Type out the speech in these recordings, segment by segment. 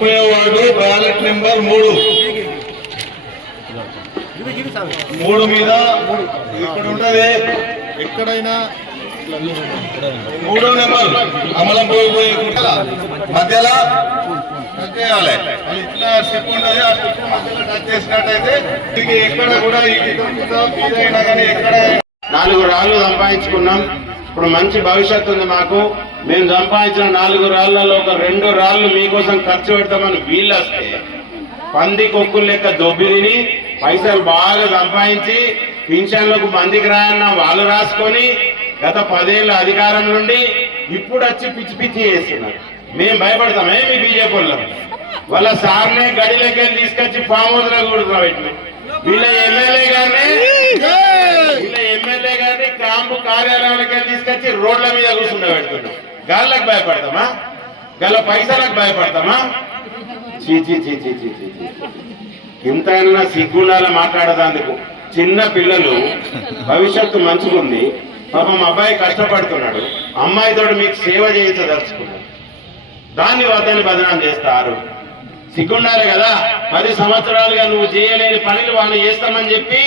30వ ward ballot number 3 మీద ఇక్కడ ఉంటది. ఎక్కడైనా 3వ నెంబర్ అమలంపూర్ పోయి మధ్యలో చేయాలి. ఇట్లా స్టెప్ ఉంటుంది. ఆ స్టెప్ మధ్యలో టచ్ చేసినట్టయితే ఎక్కడ కూడా ఏదైనా కానీ ఎక్కడ 4 రాళ్ళు సంపాదించుకున్నాం. ఇప్పుడు మంచి భవిష్యత్తు ఉంది మాకు. మేము సంపాదించిన 4 రాళ్లలో ఒక 2 రాళ్లు మీకోసం ఖర్చు పెడతామని వీళ్ళొస్తే పంది కొక్కులు లెక్క దొబ్బి తిని పైసలు బాగా సంపాదించి పింఛన్లకు మందికి రాయన్న వాళ్ళు రాసుకొని గత 10 ఏళ్ళ అధికారం నుండి ఇప్పుడు వచ్చి పిచ్చి పిచ్చి చేస్తున్నారు. మేము భయపడతామే మీ బీజేపీ వాళ్ళం. వాళ్ళ సార్నే గడిలోకి తీసుకొచ్చి ఫామ్ హౌస్ లో కూడుతున్నాం. వీళ్ళ ఎమ్మెల్యే గారిని క్యాంపు కార్యాలయాలకి తీసుకొచ్చి రోడ్ల మీద కూర్చుండ పెడుతున్నాం. గాళ్ళకు భయపడతామా? గల పైసలకు భయపడతామా? చీ చీ చీ చీ చీ చీ ఇంతైనా సిగ్గుండాల మాట్లాడదాందుకు. చిన్న పిల్లలు భవిష్యత్తు మంచుకుంది. పాపం అబ్బాయి కష్టపడుతున్నాడు. అమ్మాయితో మీకు సేవ చేయించదలుచుకున్నాడు. దాన్ని వద్దని బదనాం చేస్తారు. సిగ్గుండాలి కదా. 10 సంవత్సరాలుగా నువ్వు చేయలేని పనులు వాళ్ళు చేస్తామని చెప్పి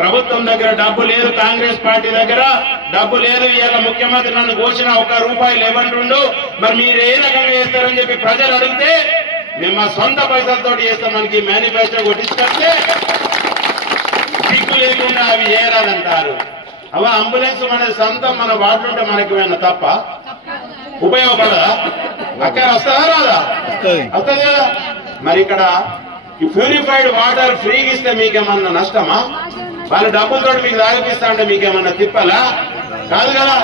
ప్రభుత్వం దగ్గర డబ్బు లేదు, కాంగ్రెస్ పార్టీ దగ్గర డబ్బు లేదు. ఇవాళ ముఖ్యమంత్రి నన్ను ఘోషణ ₹1 ఇవ్వంటుండు. మరి మీరు ఏ రకంగా చేస్తారని చెప్పి ప్రజలు అడిగితే మేము మా సొంత పైసలతో చేస్తామని మేనిఫెస్టో కొట్టించుకొస్తే సిగ్గు లేకుండా అవి చేయరాదంటారు. అవ అంబులెన్స్ మన సొంతం మన వార్డు ఉంటే మనకి ఏమైనా తప్ప ఉపయోగపడదా? అక్కడ వస్తుందా రాదా? వస్తుంది కదా. మరి ఇక్కడ ప్యూరిఫైడ్ వాటర్ ఫ్రీగా ఇస్తే మీకేమన్నా నష్టమా? వాళ్ళ డబ్బులతో మీకు తాగిపిస్తా అంటే మీకేమన్నా తిప్పలా? కాదు కదా.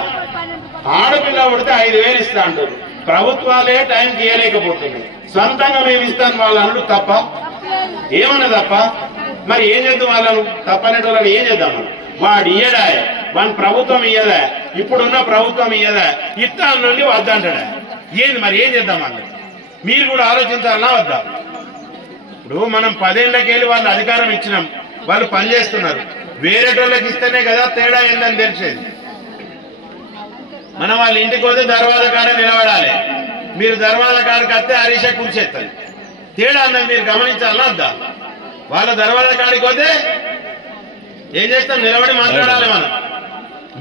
ఆడపిల్ల పుడితే 5,000 ఇస్తా అంటారు. ప్రభుత్వాలే టైంకి ఇవ్వలేకపోతున్నాయి. సొంతంగా మేము ఇస్తాను వాళ్ళు అన్నాడు తప్ప? ఏమన్నా తప్ప? మరి ఏం చేద్దాం? వాళ్ళను తప్పనేటోళ్ళని ఏం చేద్దాం? వాడు ఇయ్యడా? వాని ప్రభుత్వం ఇయ్యదా? ఇప్పుడున్న ప్రభుత్వం ఇయ్యదా? ఇస్తా నుండి వద్దంటాడా? ఏంది మరి ఏం చేద్దాం? అన్నది మీరు కూడా ఆలోచించాలన్నా వద్దా? ఇప్పుడు మనం 10 ఏళ్ళకెళ్ళి వాళ్ళు అధికారం ఇచ్చినాం. వాళ్ళు పనిచేస్తున్నారు. వేరేటోళ్ళకి ఇస్తేనే కదా తేడా ఏందని తెలిసేది. మనం వాళ్ళ ఇంటికి పోతే దర్వాజా కాడ నిలబడాలి. మీరు దర్వాజా కాడికి వస్తే హరీష కూర్చేస్తుంది. తేడా అన్నది మీరు గమనించాలన్నా వద్దా? వాళ్ళ దర్వాజా కాడికి పోతే ఏం చేస్తాం? నిలబడి మాట్లాడాలి మనం.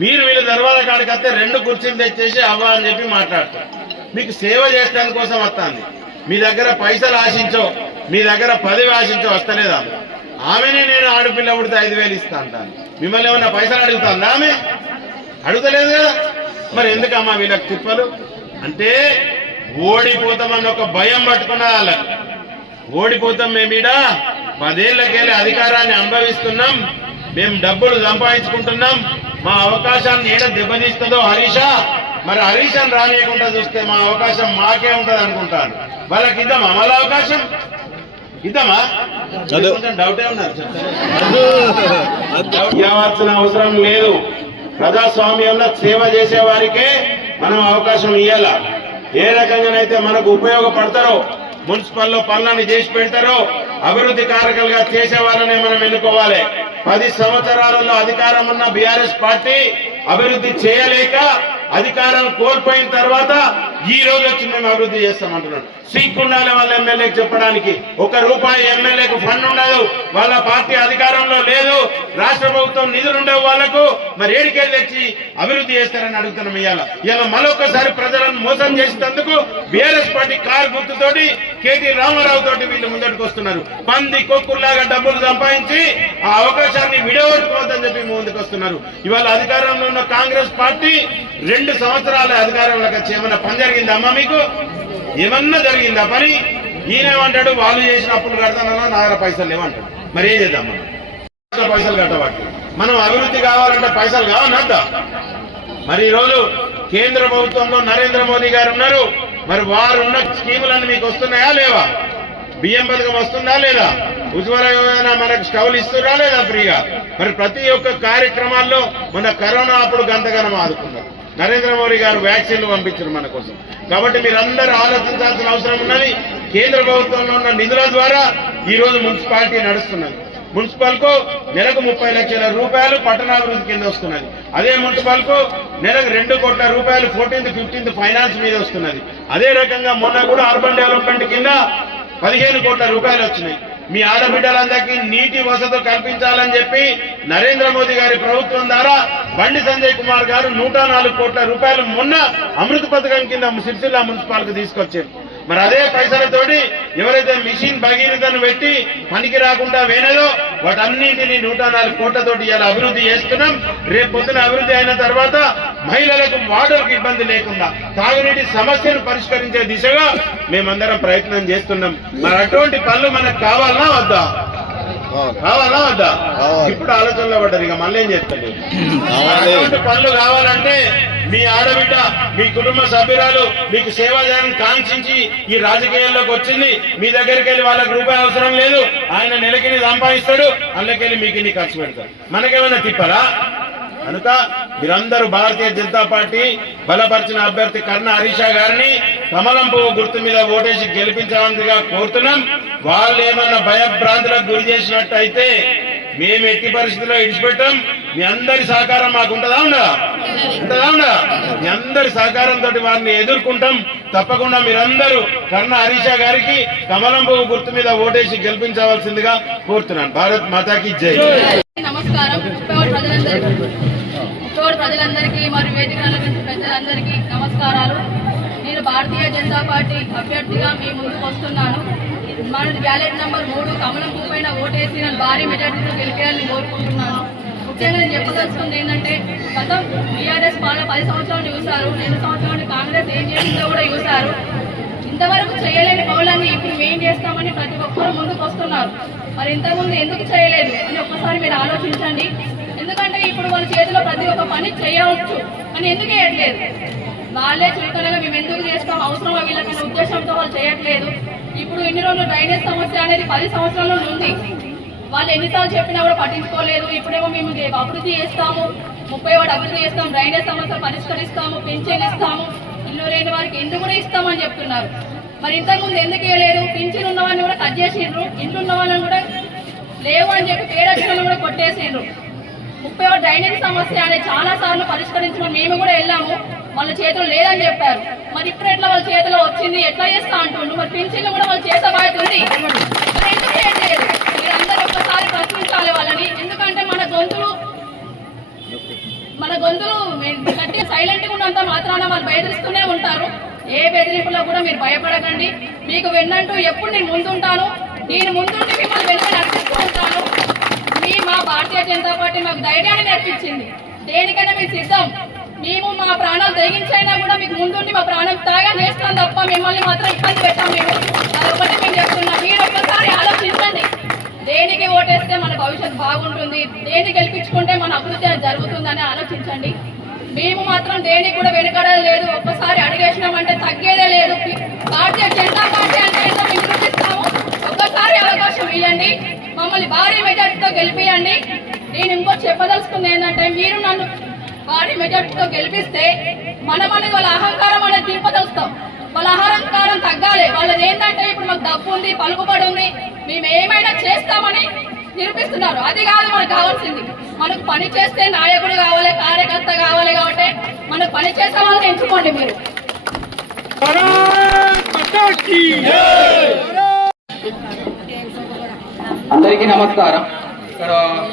మీరు వీళ్ళ దర్వాజా కాడికి వస్తే 2 కుర్చీలు తెచ్చేసి అవ్వ అని చెప్పి మాట్లాడతారు. మీకు సేవ చేసడానికి కోసం వస్తుంది. మీ దగ్గర పైసలు ఆశించో, మీ దగ్గర పదవి ఆశించో వస్తలేదా? ఆమెనే నేను ఆడపిల్ల పుడితే 5,000 ఇస్తా అంటాను. మిమ్మల్ని ఏమన్నా పైసలు అడుగుతాందా? ఆమె అడుగుతలేదు కదా. మరి ఎందుకమ్మా వీళ్ళకి తిప్పలు? అంటే ఓడిపోతామన్న ఒక భయం పట్టుకున్న వాళ్ళకి. ఓడిపోతాం మేమీడ 10 ఏళ్ళకెళ్ళి అధికారాన్ని అనుభవిస్తున్నాం. మేము డబ్బులు సంపాదించుకుంటున్నాం. మా అవకాశాన్ని ఏడ దెబ్బతీస్తుందో హరీష. మరి హరీషను రానియకుండా చూస్తే మా అవకాశం మాకే ఉంటది అనుకుంటారు. వాళ్ళకి ఇద్దామా మళ్ళీ అవకాశం? ఇద్దామా? కొంచెం డౌటే ఉన్నారు. ఇవ్వాల్సిన అవసరం లేదు. ప్రజాస్వామ్యంలో సేవ చేసే వారికే మనం అవకాశం ఇవ్వాల. ఏ రకంగానైతే మనకు ఉపయోగపడతారో, మున్సిపల్లో పనులను చేసి పెడతారో, అభివృద్ధి కారకులుగా చేసే వాళ్ళనే మనం ఎన్నుకోవాలి. 10 సంవత్సరాలలో అధికారం ఉన్న బీఆర్ఎస్ పార్టీ అభివృద్ధి చేయలేక అధికారం కోల్పోయిన తర్వాత ఈ రోజు వచ్చి మేము అభివృద్ధి చేస్తామంటున్నాడు. సిగ్గుండాలి వాళ్ళ ఎమ్మెల్యేకి చెప్పడానికి. ₹1 ఎమ్మెల్యేకు ఫండ్ ఉండదు. వాళ్ళ పార్టీ అధికారంలో లేదు. రాష్ట్ర ప్రభుత్వం నిధులు ఉండవు వాళ్లకు. మరి ఏడికెళ్ళి తెచ్చి అభివృద్ధి చేస్తారని అడుగుతున్నాం. ఇవాళ మరొకసారి ప్రజలను మోసం చేసినందుకు బీఆర్ఎస్ పార్టీ కారు గుర్తుతోటి కేటీ రామారావు తోటి వీళ్ళు ముందటికి వస్తున్నారు. పంది కొక్కుల్లాగా డబ్బులు సంపాదించి ఆ అవకాశాన్ని విడగొట్టుకోవద్దని చెప్పి ముందుకు వస్తున్నారు. ఇవాళ అధికారంలో ఉన్న కాంగ్రెస్ పార్టీ 2 సంవత్సరాల అధికారంలోకి వచ్చి ఏమన్నా పని జరిగిందా అమ్మా? మీకు ఏమన్నా జరిగిందా పని? ఈయనేమంటాడు వాళ్ళు చేసిన అప్పులు కడతానన్నా నా దగ్గర పైసలు లేవంటాడు. మరి ఏం చేద్దాం? మనం పైసలు కట్టబట్టి మనం అభివృద్ధి కావాలంటే పైసలు కావనద్దా? మరి ఈరోజు కేంద్ర ప్రభుత్వంలో నరేంద్ర మోదీ గారు ఉన్నారు. మరి వారున్న స్కీములన్నీ మీకు వస్తున్నాయా లేవా? బియ్యం పథకం వస్తుందా లేదా? ఉజ్వల యోజన మనకు స్టవ్లు ఇస్తున్నా లేదా ఫ్రీగా? మరి ప్రతి ఒక్క కార్యక్రమాల్లో మన కరోనా అప్పుడు గంతగనం ఆదుకున్నారు. నరేంద్ర మోదీ గారు వ్యాక్సిన్లు పంపించారు మన కోసం. కాబట్టి మీరందరూ ఆలోచించాల్సిన అవసరం ఉన్నది. కేంద్ర ప్రభుత్వంలో ఉన్న నిధుల ద్వారా ఈ రోజు మున్సిపాలిటీ నడుస్తున్నది. మున్సిపల్కు నెలకు 30 లక్షల రూపాయలు పట్టణాభివృద్ధి కింద వస్తున్నది. అదే మున్సిపల్కు నెలకు 2 కోట్ల రూపాయలు 14th, 15th ఫైనాన్స్ మీద వస్తున్నది. అదే రకంగా మొన్న కూడా అర్బన్ డెవలప్మెంట్ కింద 15 కోట్ల రూపాయలు వచ్చినాయి. మీ ఆడబిడ్డలందరికీ నీటి వసతులు కల్పించాలని చెప్పి నరేంద్ర మోదీ గారి ప్రభుత్వం ద్వారా బండి సంజయ్ కుమార్ గారు 104 కోట్ల రూపాయలు మొన్న అమృత పథకం కింద సిరిసిల్ల మున్సిపాలిటీ తీసుకొచ్చారు. మరి అదే పైసలతోటి ఎవరైతే మిషన్ భగీరథను పెట్టి పనికి రాకుండా వేనదో వాటన్నింటినీ 104 కోట్లతోటి ఇలా అభివృద్ధి చేస్తున్నాం. రేపు పొద్దున అభివృద్ధి అయిన తర్వాత మహిళలకు వాటర్కు ఇబ్బంది లేకుండా తాగునీటి సమస్యను పరిష్కరించే దిశగా మేమందరం ప్రయత్నం చేస్తున్నాం. మరి అటువంటి పనులు మనకు కావాలనా వద్దా? ఇప్పుడు ఆలోచనలో పడ్డారు, ఇక మళ్ళీ ఏం చేస్తారు? అటువంటి పనులు కావాలంటే మీ ఆడబిడ్డ, మీ కుటుంబ సభ్యురాలు మీకు సేవ చేయాలని కాంక్షించి ఈ రాజకీయాల్లోకి వచ్చింది. మీ దగ్గరికి వెళ్ళి వాళ్ళకి రూపాయి అవసరం లేదు, ఆయన నెలకిని సంపాదిస్తాడు, అందులోకెళ్ళి మీకు ఇన్ని ఖర్చు పెడతాడు. మనకేమైనా తిప్పరా? కనుక మీరందరూ భారతీయ జనతా పార్టీ బలపరిచిన అభ్యర్థి కర్ణ హరీషా గారిని కమలం పువ్వు గుర్తు మీద ఓటేసి గెలిపించవలసిందిగా కోరుతున్నాం. వాళ్ళు ఏమన్నా భయభ్రాంతులకు గురి చేసినట్టయితే మేము ఎట్టి పరిస్థితుల్లో ఇడిచిపెట్టాం. మీ అందరి సహకారం మాకు ఉంటుందా ఉండదా? మీ అందరి సహకారంతో వారిని ఎదుర్కొంటాం. తప్పకుండా మీరందరూ కర్ణ హరీషా గారికి కమలం పువ్వు గుర్తు మీద ఓటేసి గెలిపించవలసిందిగా కోరుతున్నాను. భారత్ మాతాకి జై. నమస్కారం. ప్రజలందరికీ మరియు వేదికల పెద్దలందరికీ నమస్కారాలు. నేను భారతీయ జనతా పార్టీ అభ్యర్థిగా మీ ముందుకు వస్తున్నాను. మన బ్యాలెట్ నెంబర్ 3 కమలం పువ్వు పైన ఓటేసి నేను భారీ మెజార్టీతో గెలిపేయాలని కోరుకుంటున్నాను. ముఖ్యంగా నేను చెప్పదలుచుకుంది ఏంటంటే, గతం టీఆర్ఎస్ పాలన 10 సంవత్సరాలు చూశారు, 2 సంవత్సరాలు కాంగ్రెస్ ఏం చేసిందో కూడా చూశారు. ఇంతవరకు చేయలేని పనులన్నీ ఇప్పుడు మేం చేస్తామని ప్రతి ఒక్కరూ ముందుకు వస్తున్నారు. మరి ఇంతకుముందు ఎందుకు చేయలేదు అని ఒక్కసారి మీరు ఆలోచించండి. ఎందుకంటే ఇప్పుడు వాళ్ళ చేతిలో ప్రతి ఒక్క పని చేయవచ్చు అని ఎందుకు చేయట్లేదు? వాళ్ళే చులకనగా మేము ఎందుకు చేస్తాం, అవసరమా వీళ్ళకన్నా ఉద్దేశంతో వాళ్ళు చేయట్లేదు. ఇప్పుడు ఇన్ని రోజులు డ్రైనేజ్ సమస్య అనేది 10 సంవత్సరాల ఉంది. వాళ్ళు ఎన్నిసార్లు చెప్పినా కూడా పట్టించుకోలేదు. ఇప్పుడేమో మేము అభివృద్ధి చేస్తాము, 30 వాడు అభివృద్ధి చేస్తాం, డ్రైనేజ్ సమస్య పరిష్కరిస్తాము, పింఛన్లు ఇస్తాము, ఇల్లు లేని వారికి ఇల్లు కూడా ఇస్తామని చెప్తున్నారు. మరి ఇంతకుముందు ఎందుకు ఇవ్వలేదు? పింఛన్ ఉన్న వాళ్ళని కూడా కట్ చేసిండ్రు, ఇండ్లు ఉన్న వాళ్ళని కూడా లేవు అని చెప్పి పేరక్షణలు కూడా కొట్టేసిండ్రు. 30 వాడు డ్రైనేజ్ సమస్య అనేది చాలా సార్లు పరిష్కరించడం మేము కూడా వెళ్ళాము, వాళ్ళ చేతులు లేదని చెప్పారు. మరి ఇప్పుడు ఎట్లా వాళ్ళ చేతిలో వచ్చింది, ఎట్లా చేస్తా అంటుండ్రు? మరి పింఛన్లు కూడా వాళ్ళు చేసే బాధ్యత ఉంది, మరి ఎందుకు చేయట్లేదు? మీరందరూ ఒక్కసారి ప్రశ్నించాలి వాళ్ళని. ఎందుకంటే మన గొంతులు గట్టి సైలెంట్ గా ఉన్నంత మాత్రాన వాళ్ళు బెదిరిస్తూనే ఉంటారు. ఏ బెదిరింపులో కూడా మీరు భయపడకండి. మీకు వెన్నంటూ ఎప్పుడు నేను ముందుంటాను, నేను ముందుండి మిమ్మల్ని వెనుక నడిపిస్తూ ఉంటాను. మా భారతీయ జనతా పార్టీ మాకు ధైర్యాన్ని నేర్పించింది. దేనికైనా మీరు సిద్ధం. మేము మా ప్రాణాలు తెగించైనా కూడా మీకు ముందుండి మా ప్రాణం త్యాగం చేస్తాం తప్ప మిమ్మల్ని మాత్రం ఇబ్బంది పెట్టాం. మేము అదొకటి మేము చెప్తున్నాం. మీరు ఒక్కసారి ఆలోచించండి. దేనికి ఓటేస్తే మన భవిష్యత్తు బాగుంటుంది, దేన్ని గెలిపించుకుంటే మన అభివృద్ధి జరుగుతుందని ఆలోచించండి. మేము మాత్రం దేనికి కూడా వెనుకడలేదు లేదు. ఒక్కసారి అడిగేసినామంటే తగ్గేదే లేదు. భారతీయ జనతా పార్టీ అంటే ఏంటో మేము చూపిస్తాము. ఒక్కసారి అవకాశం ఇవ్వండి, మమ్మల్ని భారీ మెజార్టీతో గెలిపియండి. నేను ఇంకోటి చెప్పదలుచుకుంది ఏంటంటే, మీరు నన్ను భారీ మెజార్టీతో గెలిపిస్తే మనమనేది వాళ్ళ అహంకారం అనేది దింపదలుస్తాం. వాళ్ళ అహంకారం తగ్గాలి. వాళ్ళది ఏంటంటే ఇప్పుడు మాకు డబ్బు ఉంది, పలుకుబడి ఉంది, మేము ఏమైనా చేస్తామని నిరూపిస్తున్నారు. అది కాదు మనకు కావాల్సింది. మనకు పని చేస్తే నాయకుడు కావాలి, కార్యకర్త కావాలి. కాబట్టి మనకు పని చేసే వాళ్ళని ఎంచుకోండి మీరు. అందరికీ నమస్కారం.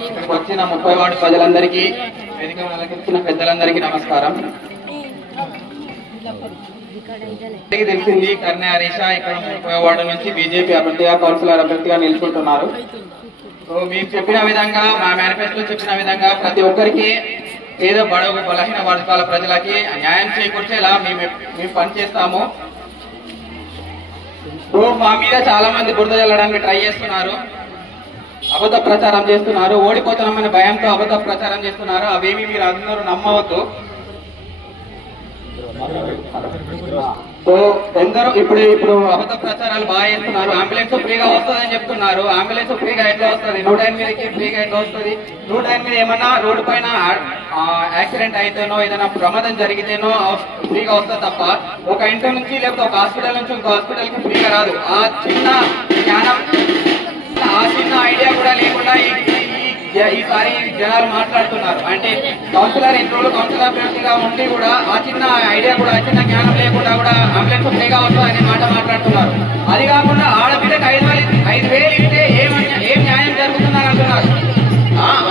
ఇక్కడికి వచ్చిన 30 వార్డు ప్రజలందరికీ, వేదిక అలంకరించిన పెద్దలందరికీ నమస్కారం. తెలిసింది కర్ణ హరీషా ఇక్కడ 30 వార్డు నుంచి బీజేపీ అభ్యర్థిగా, కౌన్సిలర్ అభ్యర్థిగా నిలుచుకుంటున్నారు. సో మేము చెప్పిన విధంగా, మా మేనిఫెస్టోలో చెప్పిన విధంగా ప్రతి ఒక్కరికి ఏదో బడుగు బలహీన వర్గాల ప్రజలకి న్యాయం చేకూర్చేలా మేము పనిచేస్తాము. సో మా మీద చాలా మంది బురద చల్లడానికి ట్రై చేస్తున్నారు, అబద్ధ ప్రచారం చేస్తున్నారు, ఓడిపోతున్నామనే భయంతో అబద్ధ ప్రచారం చేస్తున్నారు. అవేమి మీరు అందరూ నమ్మవద్దు. సో ఎందరో ఇప్పుడు అబద్ధ ప్రచారాలు బాగా చేస్తున్నారు. అంబులెన్స్ ఫ్రీగా వస్తుందని చెప్తున్నారు. అంబులెన్స్ ఫ్రీగా ఎట్లా వస్తుంది? 108కి ఫ్రీగా ఎట్లా వస్తుంది? 108 ఏమన్నా రోడ్డు పైన యాక్సిడెంట్ అయితేనో, ఏదైనా ప్రమాదం జరిగితేనో ఫ్రీగా వస్తుంది తప్ప ఒక ఇంటి నుంచి లేకపోతే ఒక హాస్పిటల్ నుంచి ఇంకో హాస్పిటల్కి ఫ్రీగా రాదు. ఆ చిన్న జ్ఞానం, ఆ చిన్న ఐడియా కూడా లేకుండా ఈ ఈసారి జనాలు మాట్లాడుతున్నారు. అంటే కౌన్సిలర్ ఇన్ని రోజులు కౌన్సిలర్ అభ్యర్థిగా ఉండి కూడా ఆ చిన్న ఐడియా కూడా ఆ చిన్న జ్ఞానం లేకుండా కూడా అంబులెన్స్ ఫ్రీగా వస్తుంది అనే మాట మాట్లాడుతున్నారు. అది కాకుండా ఆడపిల్లకి 5,000 ఇస్తే ఏం న్యాయం జరుగుతుందని అంటున్నారు.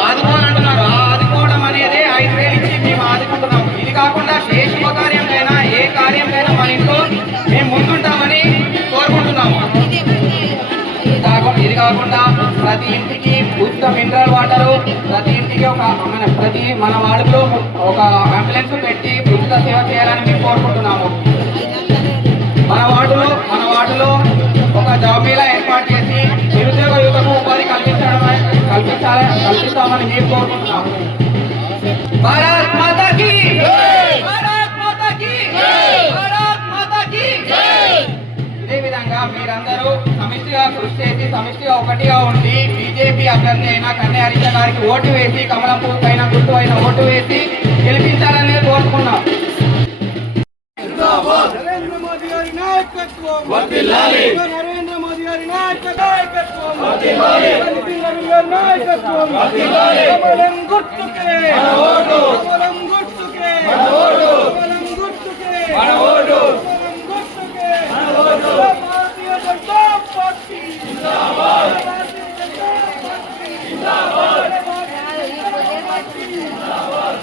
ఆదుకోవాలంటున్నారు. ఆ ఆదుకోవడం అనేది 5,000 ఇచ్చి మేము ఆదుకుంటున్నాం. ఇది కాకుండా ఏ శుభకార్యంకైనా ఏ కార్యంకైనా మన ఇంట్లో మేము ముందుంటామని కోరుకుంటున్నాము. ఇది కాకుండా ప్రతి ఇంటికి ఉచిత మినరల్ వాటరు, ప్రతి ఇంటికి మన వార్డులో ఒక అంబులెన్స్ పెట్టి ఉచిత సేవ చేయాలని మేము కోరుకుంటున్నాము. మన వార్డులో ఒక జాబ్ మేళా ఏర్పాటు చేసి నిరుద్యోగ యువతకు ఉపాధి కల్పిస్తామని మేము కోరుకుంటున్నాము. భారత్ మాతా కీ భారత్ మాతా కీ భారత్ మాతా కీ. ఇదే విధంగా మీరందరూ సమిష్టిగా కృషి చేసి సమిష్టిగా ఒకటిగా ఉండి బీజేపీ అభ్యర్థి అయిన కన్య హరిత గారికి ఓటు వేసి కమలం పువ్వు పైన గుర్తు అయిన ఓటు వేసి గెలిపించాలని కోరుకున్నాం. నరేంద్ర మోదీ గారి నాయకత్వం వర్ధిల్లాలి. నరేంద్ర మోదీ గారి నాయకత్వం వర్ధిల్లాలి. నితిన్ నవీన్ గారి నాయకత్వం వర్ధిల్లాలి. కమలం గుర్తుకే మన ఓటు, కమలం గుర్తుకే మన ఓటు, కమలం గుర్తుకే మన ఓటు, కమలం గుర్తుకే మన ఓటు. భారతీయ జనతా పార్టీ జిందాబాద్. భారతీయ జనతా పార్టీ జిందాబాద్. భారతీయ జనతా పార్టీ జిందాబాద్.